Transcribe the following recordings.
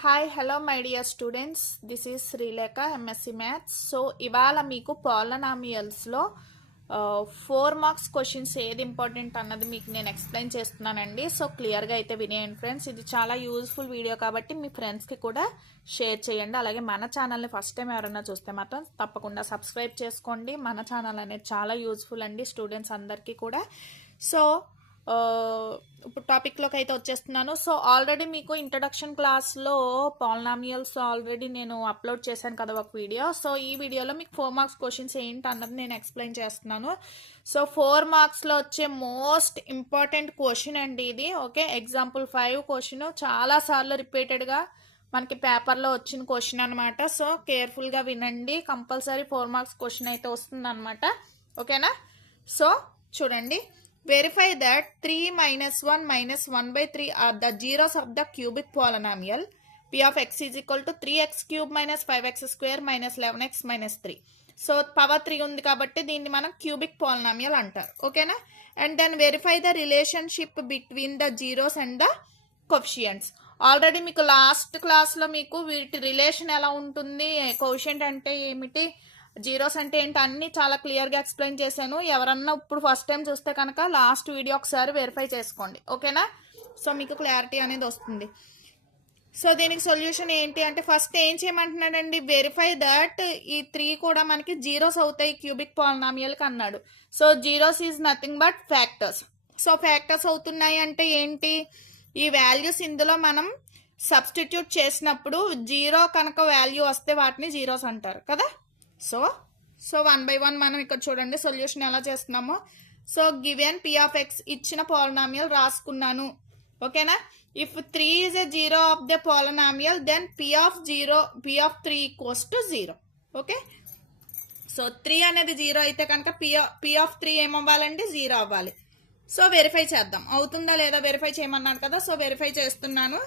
Hi hello my dear students, this is Srilekha MSc maths. So ఇవాళ మీకు పాలినామియల్స్లో 4 marks questions ఏది important అన్నది మీకు నేను ఎక్స్ప్లెయిన్ చేస్తున్నానండి. సో క్లియర్గా అయితే వినేయండి ఫ్రెండ్స్. ఇది చాలా యూజ్ఫుల్ వీడియో కాబట్టి మీ ఫ్రెండ్స్కి కూడా షేర్ చేయండి. అలాగే మన ఛానల్ని ఫస్ట్ టైం ఎవరైనా చూస్తే మాత్రం తప్పకుండా సబ్స్క్రైబ్ చేసుకోండి. మన ఛానల్ అనేది చాలా యూజ్ఫుల్ అండి స్టూడెంట్స్ అందరికీ కూడా. సో ఇప్పుడు టాపిక్లోకి అయితే వచ్చేస్తున్నాను. సో ఆల్రెడీ మీకు ఇంట్రడక్షన్ క్లాస్లో పాలినామియల్స్ ఆల్రెడీ నేను అప్లోడ్ చేశాను కదా ఒక వీడియో. సో ఈ వీడియోలో మీకు 4 మార్క్స్ క్వశ్చన్స్ ఏంటి అన్నది నేను ఎక్స్ప్లెయిన్ చేస్తున్నాను. సో 4 మార్క్స్లో వచ్చే మోస్ట్ ఇంపార్టెంట్ క్వశ్చన్ అండి ఇది. ఓకే, ఎగ్జాంపుల్ 5 క్వశ్చన్ చాలాసార్లు రిపీటెడ్గా మనకి పేపర్లో వచ్చిన క్వశ్చన్ అనమాట. సో కేర్ఫుల్గా వినండి, కంపల్సరీ 4 మార్క్స్ క్వశ్చన్ అయితే వస్తుంది అనమాట. ఓకేనా? సో చూడండి, verify that 3 minus 1 minus 1 by 3 are the zeros of the cubic polynomial p of x is equal to 3x cube minus 5x square minus 11x minus 3. So power 3 ఉంది కాబట్టి దీన్ని మనం cubic polynomial అంటారు. ఓకేనా? And then verify the relationship between the zeros and the coefficients. Already మీకు last క్లాస్లో మీకు వీటి రిలేషన్ ఎలా ఉంటుంది, కోఎఫిషియంట్ అంటే ఏమిటి, జీరోస్ అంటే ఏంటి అన్నీ చాలా క్లియర్గా ఎక్స్ప్లెయిన్ చేశాను. ఎవరన్నా ఇప్పుడు ఫస్ట్ టైం చూస్తే కనుక లాస్ట్ వీడియో ఒకసారి వెరిఫై చేసుకోండి. ఓకేనా? సో మీకు క్లారిటీ అనేది వస్తుంది. సో దీనికి సొల్యూషన్ ఏంటి అంటే ఫస్ట్ ఏం చేయమంటున్నాడండి, వెరిఫై దట్ ఈ 3 కూడా మనకి జీరోస్ అవుతాయి క్యూబిక్ పాలినామియల్కి అన్నాడు. So zeros is nothing but factors. So factors అవుతున్నాయి అంటే ఏంటి, ఈ వాల్యూస్ ఇందులో మనం సబ్స్టిట్యూట్ చేసినప్పుడు జీరో కనుక వాల్యూ వస్తే వాటిని జీరోస్ అంటారు కదా. సో 1 by 1 మనం ఇక్కడ చూడండి సొల్యూషన్ ఎలా చేస్తున్నామో. So given p of x ఇచ్చిన పాలినామియల్ రాసుకున్నాను. ఓకేనా? If 3 is a zero of the polynomial then p of 3 equals to 0. Okay, so 3 అనేది 0 అయితే కనుక p of 3 ఏమవ్వాలండి, 0 అవ్వాలి. సో వెరిఫై చేద్దాం, అవుతుందా లేదా వెరిఫై చేయమన్నాను కదా. సో వెరిఫై చేస్తున్నాను.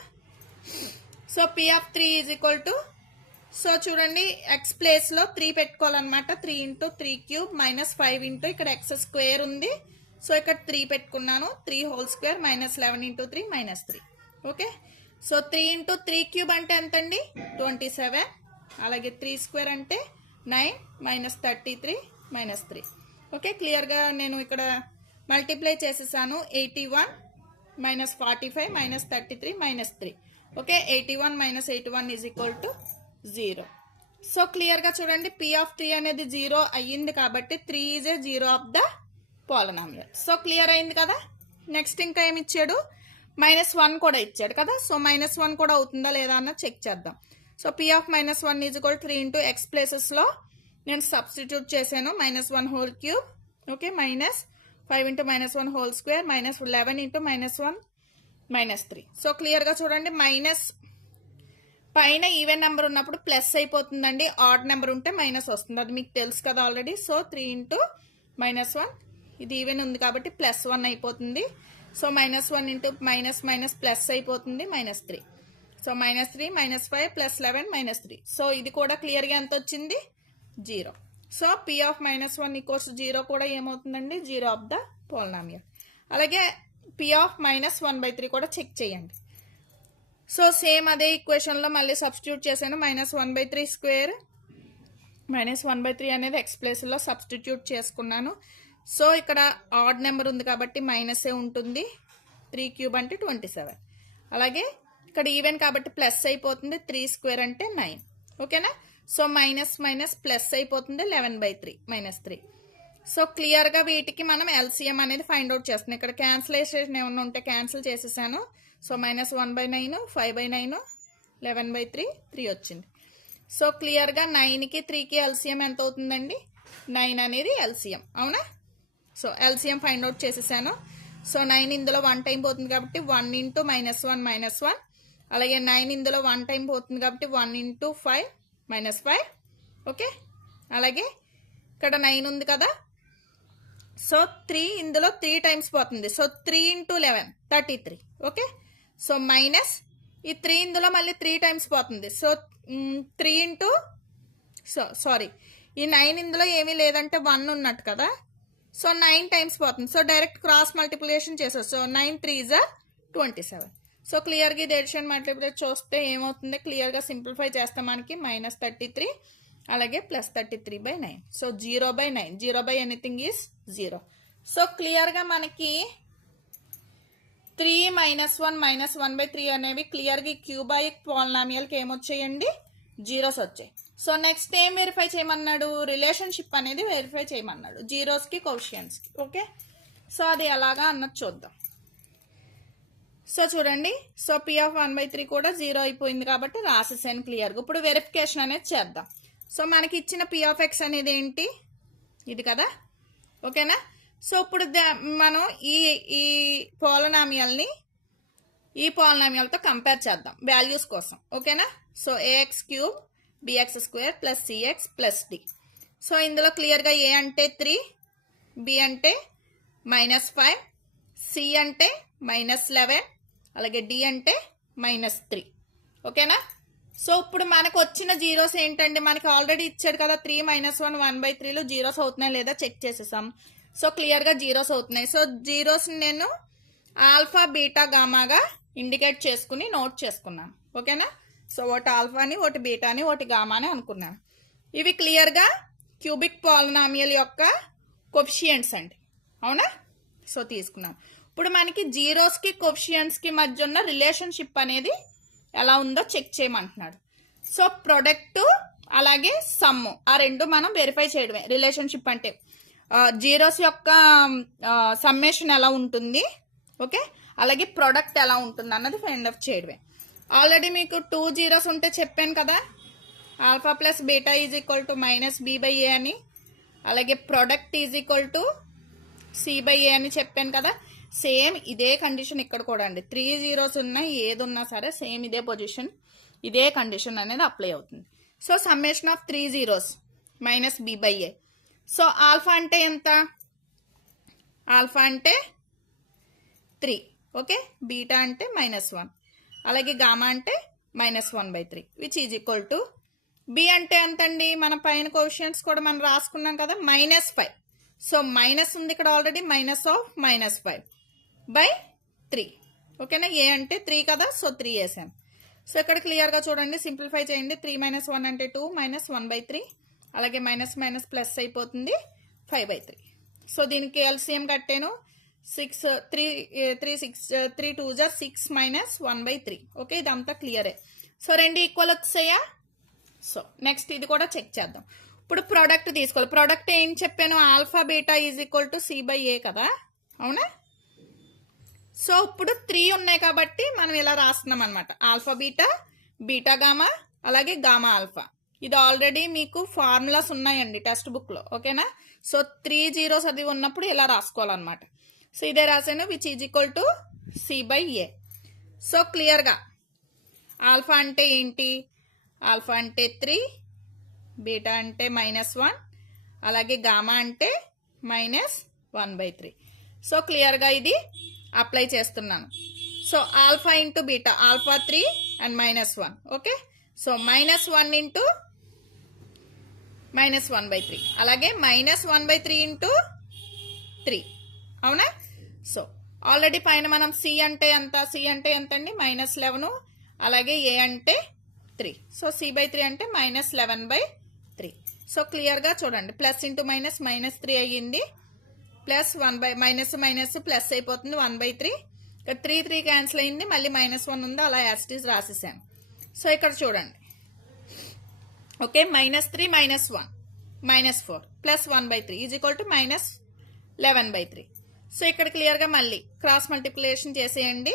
So p of 3 is equal to, so చూడండి ఎక్స్ ప్లేస్లో 3 పెట్టుకోవాలన్నమాట. 3 ఇంటూ 3 క్యూబ్ మైనస్ 5 ఇంటూ ఇక్కడ ఎక్స్ స్క్వేర్ ఉంది. సో ఇక్కడ 3 పెట్టుకున్నాను. 3 whole square minus 11 into 3 minus 3. Okay, so 3 into 3 cube అంటే ఎంతండి, 27. అలాగే 3 స్క్వేర్ అంటే 9 మైనస్ 33 మైనస్ 3. ఓకే, క్లియర్గా నేను ఇక్కడ మల్టిప్లై చేసేసాను. 81 minus 45 minus 33 minus 3. Okay, 81 minus 81 is equal to 0. So క్లియర్గా చూడండి p of 3 అనేది 0 అయ్యింది కాబట్టి 3 is a zero of the polynomial. So clear అయింది కదా. నెక్స్ట్ ఇంకా ఏమి ఇచ్చాడు, -1 కూడా ఇచ్చాడు కదా. సో -1 కూడా అవుతుందా లేదా అన్నది చెక్ చేద్దాం. So p of -1 is equal 3 into X ప్లేసెస్లో నేను సబ్స్టిట్యూట్ చేశాను. -1 whole cube, okay, minus 5 into -1 whole square minus 11 into -1 minus 3. So క్లియర్గా చూడండి, మైనస్ పైన ఈవెన్ నెంబర్ ఉన్నప్పుడు ప్లస్ అయిపోతుందండి, ఆడ్ నెంబర్ ఉంటే మైనస్ వస్తుంది, అది మీకు తెలుసు కదా ఆల్రెడీ. సో 3 ఇంటూ -1 ఇది ఈవెన్ ఉంది కాబట్టి +1 అయిపోతుంది. So -1 into minus minus plus అయిపోతుంది -3. సో -3 -5 +11 -3. సో ఇది కూడా క్లియర్గా ఎంత వచ్చింది, 0. సో p of -1 ఈక్వల్స్ 0 కూడా ఏమవుతుందండి, జీరో ఆఫ్ ద పాలినామియల్. అలాగే p of -1/3 కూడా చెక్ చేయండి. సో సేమ్ అదే ఈక్వేషన్లో మళ్ళీ సబ్స్టిట్యూట్ చేశాను. -1/3 స్క్వేర్ -1/3 అనేది ఎక్స్ ప్లేస్లో సబ్స్టిట్యూట్ చేసుకున్నాను. సో ఇక్కడ ఆడ్ నెంబర్ ఉంది కాబట్టి మైనసే ఉంటుంది. 3 క్యూబ్ అంటే 27. అలాగే ఇక్కడ ఈవెన్ కాబట్టి ప్లస్ అయిపోతుంది. 3 స్క్వేర్ అంటే 9. ఓకేనా? సో మైనస్ మైనస్ ప్లస్ అయిపోతుంది, 11/3 -3. సో క్లియర్గా వీటికి మనం ఎల్సిఎం అనేది ఫైండ్ అవుట్ చేస్తున్నాం. ఇక్కడ క్యాన్సిలేషన్ ఏమన్నా ఉంటే క్యాన్సిల్ చేసేసాను. సో -1/9 5/9 11/3 3 వచ్చింది. సో క్లియర్గా 9కి 3కి ఎల్సిఎం ఎంత అవుతుందండి, 9 అనేది ఎల్సిఎం, అవునా? సో ఎల్సిఎం ఫైండ్ అవుట్ చేసేసాను. సో 9 ఇందులో 1 టైం పోతుంది కాబట్టి 1 ఇంటూ -1 -1. అలాగే 9 ఇందులో 1 టైం పోతుంది కాబట్టి 1 ఇంటూ 5 -5. ఓకే, అలాగే ఇక్కడ 9 ఉంది కదా. సో 3 ఇందులో 3 టైమ్స్ పోతుంది. So 3 into 11 33. Okay, so minus ఈ 3 ఇందులో మళ్ళీ 3 టైమ్స్ పోతుంది. సో 3 ఇంటూ సారీ ఈ 9 ఇందులో ఏమీ లేదంటే 1 ఉన్నట్టు కదా. సో 9 టైమ్స్ పోతుంది. సో డైరెక్ట్ క్రాస్ మల్టిప్లికేషన్ చేస్తారు. So 9 3 is 27. సో క్లియర్గా ఇది ఎడిషన్ మల్టిప్లికేషన్ చూస్తే ఏమవుతుంది, క్లియర్గా సింప్లిఫై చేస్తే మనకి -33 అలాగే +33/9. So 0/9, 0 anything is 0. సో క్లియర్గా మనకి 3 - 1 - 1/3 అనేవి క్లియర్గా క్యూబాయిక్ పాలినామియల్కి ఏమొచ్చాయండి, జీరోస్ వచ్చాయి. సో నెక్స్ట్ ఏం వెరిఫై చేయమన్నాడు, రిలేషన్షిప్ అనేది వెరిఫై చేయమన్నాడు జీరోస్కి కోషియన్స్కి. ఓకే, సో అది ఎలాగా అన్నది చూద్దాం. సో చూడండి, సో P(1/3) కూడా 0 అయిపోయింది కాబట్టి రాసేసాను క్లియర్గా. ఇప్పుడు వెరిఫికేషన్ అనేది చేద్దాం. సో మనకి ఇచ్చిన P(x) అనేది ఏంటి, ఇది కదా, ఓకేనా. సో ఇప్పుడు మనం ఈ పాలినామియల్ని ఈ పాలినామియల్తో కంపేర్ చేద్దాం వాల్యూస్ కోసం, ఓకేనా. So ax³ bx² + cx + d. So ఇందులో క్లియర్గా a అంటే 3, b అంటే -5, c అంటే -11 అలాగే d అంటే -3, ఓకేనా. సో ఇప్పుడు మనకు వచ్చిన జీరోస్ ఏంటంటే, మనకి ఆల్రెడీ ఇచ్చాడు కదా 3 - 1 1/3లో జీరోస్ అవుతున్నాయి లేదా చెక్ చేసేసాం. సో క్లియర్గా జీరోస్ అవుతున్నాయి. సో జీరోస్ నేను ఆల్ఫా బీటా గామాగా ఇండికేట్ చేసుకుని నోట్ చేసుకున్నాను, ఓకేనా. సో ఒకటి ఆల్ఫాని, ఒకటి బీటాని, ఒకటి గామాని అనుకున్నాను. ఇవి క్లియర్గా క్యూబిక్ పాలినామియల్ యొక్క కోఫిషియంట్స్ అండి, అవునా. సో తీసుకున్నాం. ఇప్పుడు మనకి జీరోస్కి కోఫిషియంట్స్కి మధ్య ఉన్న రిలేషన్షిప్ అనేది ఎలా ఉందో చెక్ చేయమంటున్నాడు. సో ప్రొడక్ట్ అలాగే సమ్ము, ఆ రెండు మనం వెరిఫై చేయడమే రిలేషన్షిప్ అంటే. జీరోస్ యొక్క సమ్మేషన్ ఎలా ఉంటుంది, ఓకే, అలాగే ప్రొడక్ట్ ఎలా ఉంటుంది అన్నది ఫైండ్ అవుట్ చేయడమే. ఆల్రెడీ మీకు 2 జీరోస్ ఉంటే చెప్పాను కదా, alpha plus beta is equal to -b/a అని, అలాగే product is equal to c/a అని చెప్పాను కదా. సేమ్ ఇదే కండిషన్ ఇక్కడ కూడా అండి. 3 జీరోస్ ఉన్నాయి, ఏది ఉన్నా సరే సేమ్ ఇదే పొజిషన్, ఇదే కండిషన్ అనేది అప్లై అవుతుంది. So summation of 3 zeros -b/a. So alpha అంటే ఎంత, ఆల్ఫా అంటే 3, ఓకే, బీటా అంటే -1 అలాగే గామా అంటే -1/3 which is equal to be అంటే ఎంత అండి, మన పైన కోషియంట్స్ కూడా మనం రాసుకున్నాం కదా, -5. సో మైనస్ ఉంది ఇక్కడ ఆల్రెడీ, -5/3, ఓకేనా. ఏ అంటే 3 కదా, సో 3 వేసాను. సో ఇక్కడ క్లియర్గా చూడండి, సింప్లిఫై చేయండి. 3 - 1 అంటే 2 -1/3 అలాగే మైనస్ ప్లస్ అయిపోతుంది 5/3. సో దీనికి ఎల్సిఎం కట్టాను 6 3 2 6 -1/3, ఓకే. ఇదంతా క్లియరే. సో రెండు ఈక్వల్ వచ్చాయా. సో నెక్స్ట్ ఇది కూడా చెక్ చేద్దాం. ఇప్పుడు ప్రోడక్ట్ తీసుకోవాలి. ప్రోడక్ట్ ఏం చెప్పాను, alpha beta is equal to c/a కదా, అవునా. సో ఇప్పుడు 3 ఉన్నాయి కాబట్టి మనం ఇలా రాస్తున్నాం అనమాట, ఆల్ఫా బీటా, బీటా గామా అలాగే గామా ఆల్ఫా. ఇది ఆల్రెడీ మీకు ఫార్ములాస్ ఉన్నాయండి టెక్స్ట్ బుక్లో, ఓకేనా. సో 3 జీరోస్ అది ఉన్నప్పుడు ఇలా రాసుకోవాలన్నమాట. సో ఇదే రాశాను, which is equal to c/a. So క్లియర్గా ఆల్ఫా అంటే ఏంటి, ఆల్ఫా అంటే 3, బీటా అంటే -1 అలాగే గామా అంటే -1/3. సో క్లియర్గా ఇది అప్లై చేస్తున్నాను. So alpha into beta, alpha 3 and -1, okay. So -1 into -1/3 అలాగే -1/3 ఇంటూ 3, అవునా. సో ఆల్రెడీ పైన మనం సి అంటే ఎంత, సి అంటే ఎంత అండి, -11 అలాగే ఏ అంటే 3. సో c/3 అంటే -11/3. సో క్లియర్గా చూడండి, ప్లస్ ఇంటూ -3 అయ్యింది, ప్లస్ ప్లస్ అయిపోతుంది 1/3. ఇక్కడ 3 క్యాన్సిల్ అయింది, మళ్ళీ -1 ఉంది, అలా యాస్టీస్ రాసేసాను. సో ఇక్కడ చూడండి, okay, -3 -1 -4 plus 1/3 is equal to -11/3. So ఇక్కడ క్లియర్గా మళ్ళీ క్రాస్ మల్టిప్లికేషన్ చేసేయండి.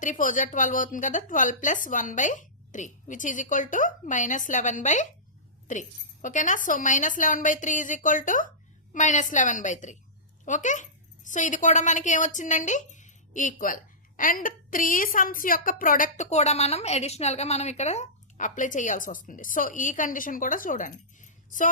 3 4 12 అవుతుంది కదా, 12 plus 1/3 which is equal to -11/3, ఓకేనా. So -11/3 is equal to -11/3, okay. So ఇది కూడా మనకి ఏమొచ్చిందండి, ఈక్వల్. అండ్ 3 సమ్స్ యొక్క ప్రొడక్ట్ కూడా మనం అడిషనల్గా మనం ఇక్కడ అప్లై చేయాల్సి వస్తుంది. సో ఈ కండిషన్ కూడా చూడండి. సో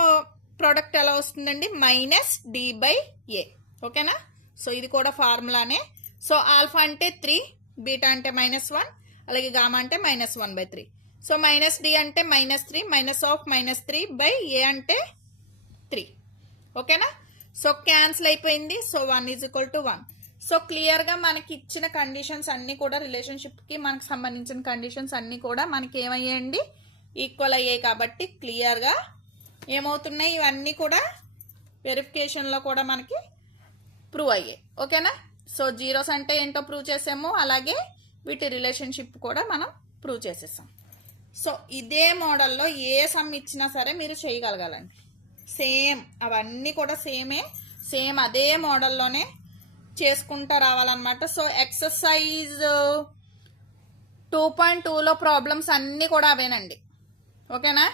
ప్రొడక్ట్ ఎలా వస్తుందండి, -d/a, ఓకేనా. సో ఇది కూడా ఫార్ములానే. సో ఆల్ఫా అంటే 3, బీటా అంటే -1 అలాగే గామా అంటే -1/3. సో -d అంటే -3 -3/a అంటే 3, ఓకేనా. సో క్యాన్సిల్ అయిపోయింది. So 1 is equal to 1. So క్లియర్గా మనకి ఇచ్చిన కండిషన్స్ అన్నీ కూడా రిలేషన్షిప్కి మనకు సంబంధించిన కండిషన్స్ అన్నీ కూడా మనకి ఏమయ్యాయండి, ఈక్వల్ అయ్యాయి. కాబట్టి క్లియర్గా ఏమవుతున్నాయి, ఇవన్నీ కూడా వెరిఫికేషన్లో కూడా మనకి ప్రూవ్ అయ్యాయి. ఓకేనా. సో జీరోస్ అంటే ఏంటో ప్రూవ్ చేసాము, అలాగే వీటి రిలేషన్షిప్ కూడా మనం ప్రూవ్ చేసేసాం. సో ఇదే మోడల్లో ఏ సమ్ ఇచ్చినా సరే మీరు చేయగలగాలండి. సేమ్ అవన్నీ కూడా సేమ్ అదే మోడల్లోనే చేసుకుంటూ రావాలన్నమాట. సో ఎక్సర్సైజ్ 2.2లో ప్రాబ్లమ్స్ అన్నీ కూడా అవేనండి. ఓకేనా.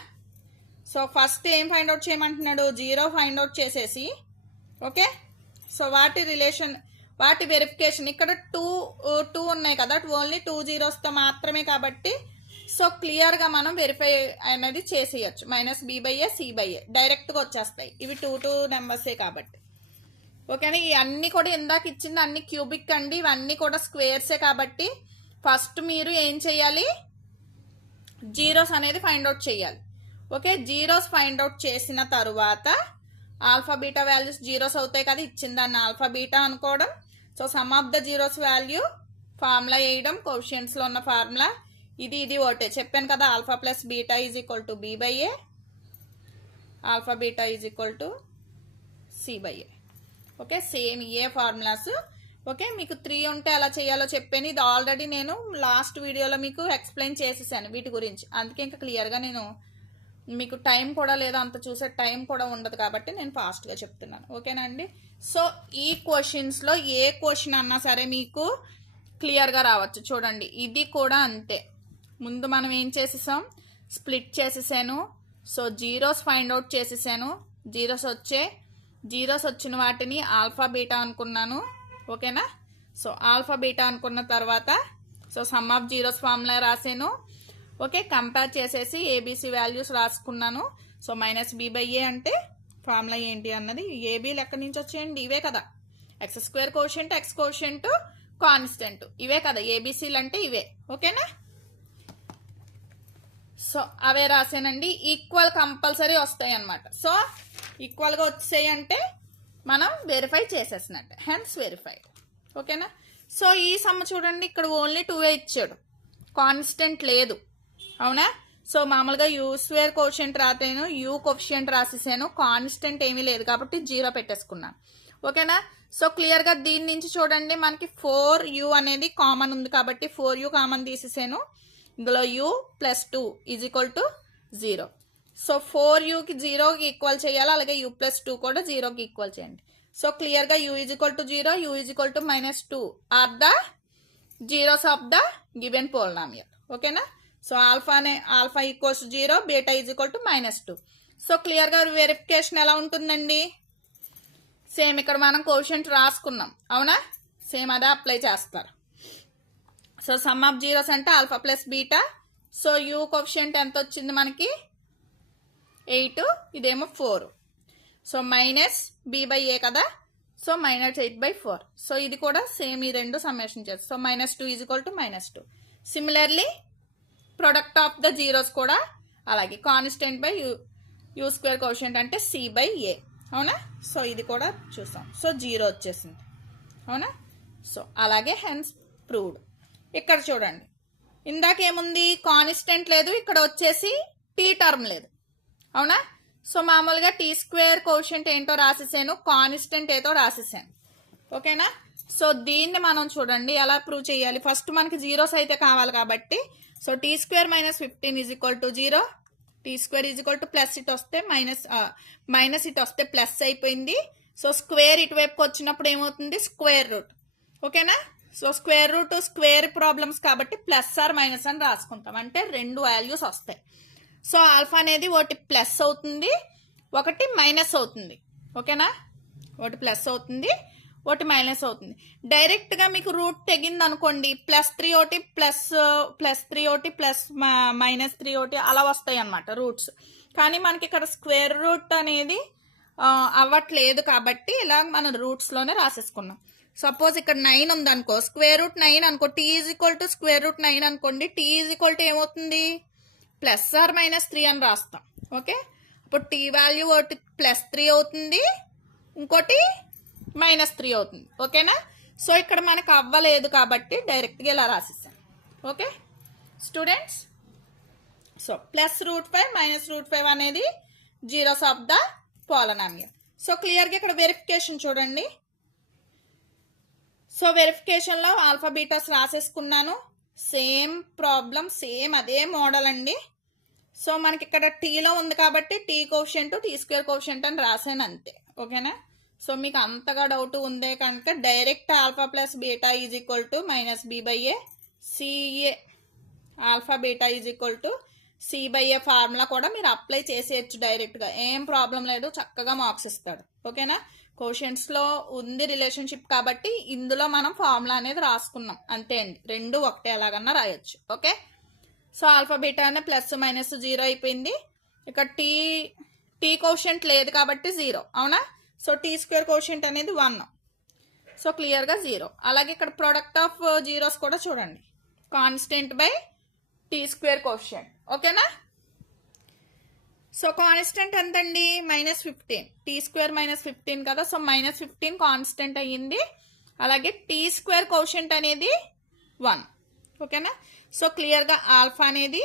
సో ఫస్ట్ ఏం ఫైండ్ అవుట్ చేయమంటున్నాడు, జీరో ఫైండ్ అవుట్ చేసేసి, ఓకే. సో వాటి వెరిఫికేషన్ ఇక్కడ టూ ఉన్నాయి కదా, ఓన్లీ 2 జీరోస్తో మాత్రమే కాబట్టి సో క్లియర్గా మనం వెరిఫై అనేది చేసేయచ్చు. -b/a c/a డైరెక్ట్గా వచ్చేస్తాయి, ఇవి 2 నెంబర్సే కాబట్టి. ఓకేనా. ఇవన్నీ కూడా ఇందాక ఇచ్చింది అన్ని క్యూబిక్ అండి, ఇవన్నీ కూడా స్క్వేర్సే కాబట్టి ఫస్ట్ మీరు ఏం చేయాలి, జీరోస్ అనేది ఫైండ్ అవుట్ చేయాలి. ఓకే. జీరోస్ ఫైండ్ అవుట్ చేసిన తరువాత ఆల్ఫా బీటా వాల్యూస్ జీరోస్ అవుతాయి కదా, ఇచ్చిన దాన్ని ఆల్ఫా బీటా అనుకోవడం. So some of the zeros value formula వేయడం, కోషియన్స్లో ఉన్న ఫార్ములా ఇది ఒకటే చెప్పాను కదా, alpha plus beta is equal to b/a, alpha beta is equal to c/a. Okay. Same A formulas. Okay. మీకు 3 ఉంటే అలా చేయాలో చెప్పాను, ఇది ఆల్రెడీ నేను లాస్ట్ వీడియోలో మీకు ఎక్స్ప్లెయిన్ చేసేసాను వీటి గురించి. అందుకే ఇంకా క్లియర్గా నేను మీకు టైం కూడా లేదు, అంత చూసే టైం కూడా ఉండదు కాబట్టి నేను ఫాస్ట్గా చెప్తున్నాను. ఓకేనా అండి. సో ఈ క్వశ్చన్స్లో ఏ క్వశ్చన్ అన్నా సరే మీకు క్లియర్గా రావచ్చు. చూడండి ఇది కూడా అంతే. ముందు మనం ఏం చేసేసాం, స్ప్లిట్ చేసేసాను. సో జీరోస్ ఫైండ్ అవుట్ చేసేసాను, జీరోస్ వచ్చిన వాటిని ఆల్ఫా బీటా అనుకున్నాను. ఓకేనా. సో ఆల్ఫా బీటా అనుకున్న తర్వాత so some of zeros formula రాసాను. ఓకే. కంపేర్ చేసేసి ఏబీసీ వాల్యూస్ రాసుకున్నాను. సో -b/a అంటే ఫార్ములా ఏంటి అన్నది, ఏబీలు ఎక్కడి నుంచి వచ్చేయండి, ఇవే కదా, x² quotient, x quotient, constant, ఇవే కదా ఏబీసీలు అంటే ఇవే. ఓకేనా. సో అవే రాసానండి. ఈక్వల్ కంపల్సరీ వస్తాయి అన్నమాట. సో ఈక్వల్గా వచ్చాయి అంటే మనం వెరిఫై చేసేసినట్టే, హెన్స్ వెరిఫైడ్. ఓకేనా. సో ఈ సమ్ చూడండి, ఇక్కడ ఓన్లీ 2 ఇచ్చాడు, కాన్స్టెంట్ లేదు. అవునా. సో మామూలుగా u² కోషియంట్ రాసాను, u కోషియంట్ రాసేసాను, కాన్స్టెంట్ ఏమీ లేదు కాబట్టి 0 పెట్టేసుకున్నాను. ఓకేనా. సో క్లియర్గా దీని నుంచి చూడండి, మనకి 4u అనేది కామన్ ఉంది కాబట్టి 4u కామన్ తీసేసాను. ఇందులో u + 2 = 0. సో 4uకి 0కి ఈక్వల్ చేయాలి, అలాగే u + 2 కూడా 0కి ఈక్వల్ చేయండి. సో క్లియర్గా u = 0, u = -2 are the zeros of the given polynomial. ఓకేనా. So alpha = 0, beta = -2. సో క్లియర్గా వెరిఫికేషన్ ఎలా ఉంటుందండి, సేమ్ ఇక్కడ మనం కోషియంట్ రాసుకున్నాం. అవునా. సేమ్ అదే అప్లై చేస్తారు. సో సమ్ ఆఫ్ జీరోస్ అంటే alpha plus beta. So you quotient ఎంత వచ్చింది మనకి, 8, ఇదేమో 4. సో -b/a కదా, సో -8/4. సో ఇది కూడా సేమ్, ఈ రెండు సమ్మేషన్ చేస్తాం. So -2 = -2. Similarly product of the zeros కూడా అలాగే, కాన్స్టెంట్ బై u² కోషియంట్ అంటే c/a. అవునా. సో ఇది కూడా చూసాం. సో 0 వచ్చేసింది. అవునా. సో అలాగే హెన్స్ ప్రూవ్డ్. ఇక్కడ చూడండి, ఇందాకేముంది, కాన్స్టెంట్ లేదు, ఇక్కడ వచ్చేసి టీ టర్మ్ లేదు. అవునా. సో మామూలుగా t² కోషియంట్ ఏంటో రాసేసాను, కాన్స్టెంట్ ఏదో రాసేసాను. ఓకేనా. సో దీన్ని మనం చూడండి ఎలా ప్రూవ్ చేయాలి. ఫస్ట్ మనకి జీరోస్ అయితే కావాలి కాబట్టి సో t² - 15 = 0, t² ప్లస్ ఇటు వస్తే మైనస్ ఇటు వస్తే ప్లస్ అయిపోయింది. సో స్క్వేర్ ఇటువైపుకి వచ్చినప్పుడు ఏమవుతుంది, స్క్వేర్ రూట్. ఓకేనా. So square root square problems కాబట్టి +or- అని రాసుకుంటాం, అంటే 2 వాల్యూస్ వస్తాయి. సో ఆల్ఫా అనేది ఒకటి ప్లస్ అవుతుంది, ఒకటి మైనస్ అవుతుంది. ఓకేనా. ఒకటి ప్లస్ అవుతుంది, ఒకటి మైనస్ అవుతుంది. డైరెక్ట్గా మీకు రూట్ తెగింది అనుకోండి, +3 ఒకటి +3 ఒకటి -3 ఒకటి అలా వస్తాయి అన్నమాట రూట్స్. కానీ మనకి ఇక్కడ స్క్వేర్ రూట్ అనేది అవ్వట్లేదు కాబట్టి ఇలా మనం రూట్స్లోనే రాసేసుకున్నాం. సపోజ్ ఇక్కడ 9 ఉంది అనుకో, √9 అనుకో, t = √9 అనుకోండి, t ఏమవుతుంది, +or-3 అని రాస్తాం. ఓకే. ఇప్పుడు t వాల్యూ ఒకటి +3 అవుతుంది, ఇంకోటి -3 అవుతుంది. ఓకేనా. సో ఇక్కడ మనకు అవ్వలేదు కాబట్టి డైరెక్ట్గా ఇలా రాసేసాను. ఓకే స్టూడెంట్స్, సో +√5 -√5 అనేది zeros of the polynomial. So క్లియర్గా ఇక్కడ వెరిఫికేషన్ చూడండి. సో వెరిఫికేషన్లో ఆల్ఫా బీటాస్ రాసేసుకున్నాను. సేమ్ ప్రాబ్లం, సేమ్ అదే మోడల్ అండి. సో మనకి ఇక్కడ టీలో ఉంది కాబట్టి టీ కోషెంట్ T² కోషెంట్ అని రాసాను అంతే. ఓకేనా? సో మీకు అంతగా డౌట్ ఉందే కనుక direct alpha plus beta is equal to -b/a CA alpha beta is equal to C/A formula కూడా మీరు అప్లై చేసేయచ్చు డైరెక్ట్గా, ఏం ప్రాబ్లం లేదు, చక్కగా మార్క్స్ ఇస్తాడు. ఓకేనా? కోషెంట్స్లో ఉంది రిలేషన్షిప్ కాబట్టి ఇందులో మనం ఫార్ములా అనేది రాసుకున్నాం అంతే అండి, రెండు ఒకటే ఎలాగన్నా రాయొచ్చు. ఓకే, సో ఆల్ఫా బీటా అనే +-0 అయిపోయింది. ఇక్కడ టీ కోషెంట్ లేదు కాబట్టి 0, అవునా? సో T² కోషెంట్ అనేది 1, సో క్లియర్గా 0. అలాగే ఇక్కడ ప్రొడక్ట్ ఆఫ్ జీరోస్ కూడా చూడండి, కాన్స్టెంట్ బై T² కోషెంట్. ఓకేనా? సో కాన్స్టెంట్ ఎంతండి? -15, T² -15 కదా, సో -15 కాన్స్టెంట్ అయ్యింది. అలాగే T² కోషెంట్ అనేది 1. ఓకేనా? సో క్లియర్గా ఆల్ఫా అనేది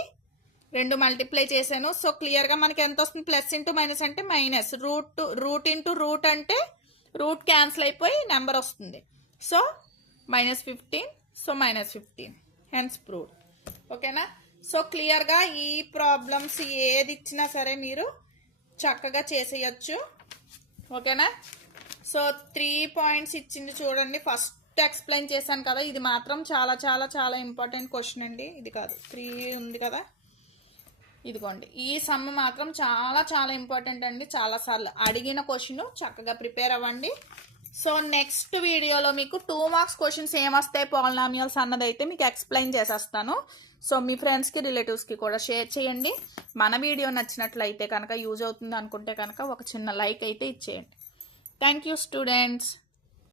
2 మల్టిప్లై చేశాను. సో క్లియర్గా మనకి ఎంత వస్తుంది? ప్లస్ ఇంటూ మైనస్ అంటే మైనస్, రూట్ ఇంటూ రూట్ అంటే రూట్ క్యాన్సిల్ అయిపోయి నెంబర్ వస్తుంది. So -15, so -15 hence proved. ఓకేనా? సో క్లియర్గా ఈ ప్రాబ్లమ్స్ ఏది ఇచ్చినా సరే మీరు చక్కగా చేసేయచ్చు. ఓకేనా? సో 3 పాయింట్స్ ఇచ్చింది చూడండి, ఫస్ట్ ఎక్స్ప్లెయిన్ చేశాను కదా, ఇది మాత్రం చాలా చాలా చాలా ఇంపార్టెంట్ క్వశ్చన్ అండి. ఇది కాదు, 3 ఉంది కదా, ఇదిగోండి, ఈ సమ్ మాత్రం చాలా చాలా ఇంపార్టెంట్ అండి, చాలాసార్లు అడిగిన క్వశ్చన్, చక్కగా ప్రిపేర్ అవ్వండి. సో నెక్స్ట్ వీడియోలో మీకు 2 మార్క్స్ క్వశ్చన్స్ ఏమొస్తాయి పాలినామియల్స్ అన్నది అయితే మీకు ఎక్స్ప్లెయిన్ చేసేస్తాను. సో మీ ఫ్రెండ్స్కి రిలేటివ్స్కి కూడా షేర్ చేయండి. మన వీడియో నచ్చినట్లయితే కనుక, యూజ్ అవుతుంది అనుకుంటే కనుక ఒక చిన్న లైక్ అయితే ఇచ్చేయండి. Thank you students.